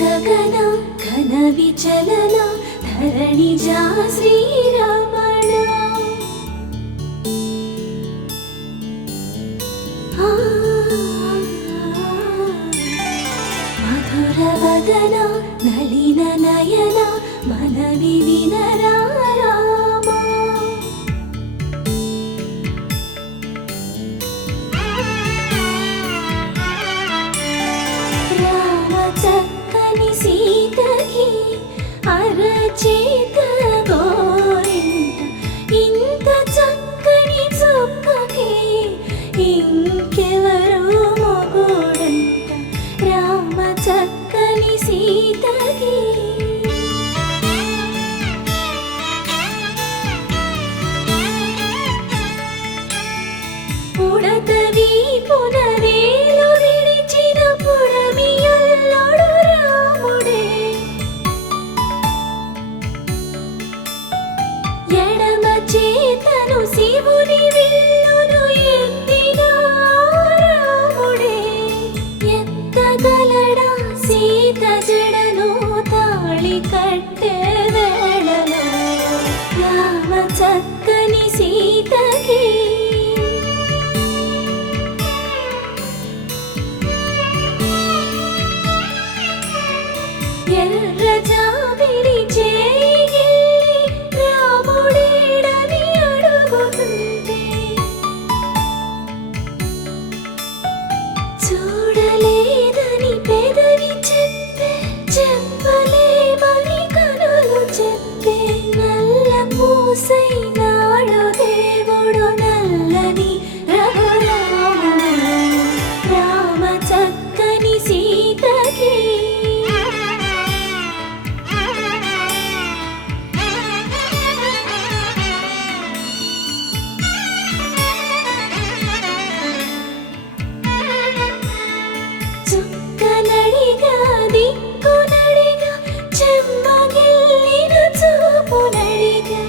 ಗಗನ ಘನ ವಿಚಲನ ಧರಣಿಜ ಶ್ರೀರಮಣ ಮಧುರ ವದನ ನಳಿನ ನಯನ ಮನವಿ ವಿನರ ರಾಮ ರಾಮ ಚಕ್ಕನಿ ಸೀತಗೆ ಅರచేత గోరింట ఇంత చక్కని చుక్కకి ఇంకెవరు మొగుడంట రామ చక్కని సీతకి పుడతవి పునరేలు విడిచిన పుడమియల్లడు రాముడే ఎడమ చేతను శివుని విల్లును ఎత్తిన రాముడే ఎత్తగలడా సీత జడను తాళి కట్టే వేళలో రామ చక్కని సీతకి ఎర్ర జాబిలి చేయి రాముడేడని అడుగుతుంటే చూడలేదని పెదవి చెప్పే చెప్పలేమని కనులు చెప్పే నల్ల పూసై నాడు దేవుడు నల్లని రఘురాముడు రామ చక్కని సీతకి చుక్కనడిగా దిక్కునడిగా చెమ్మగిల్లిన చూపునడిగా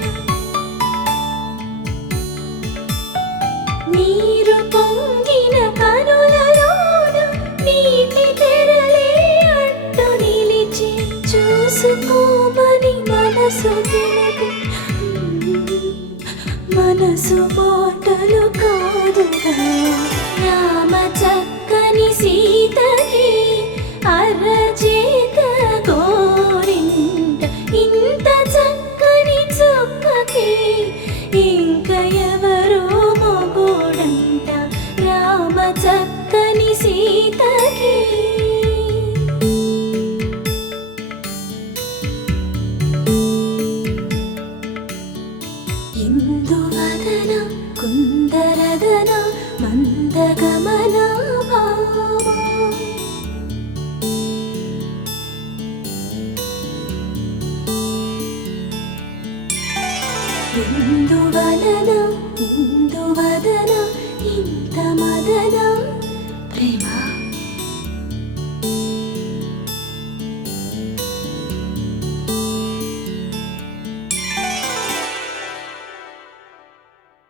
నీరు పొంగిన కనులలోన నీటి తెరలే అడ్డు నిలిచి చూసుకోమని మనసు తెలిపి మనసు మాటలు కాదుగా రామ చక్కని సీతకి అరచేత గోరింట ఇంత చక్కని చుక్కకి ఇంక ఎవరు మొగుడంట రామ చక్కని సీతకి ఇందువదన కుందరదన మందగమన భామ ఇందువదన ఇందువదన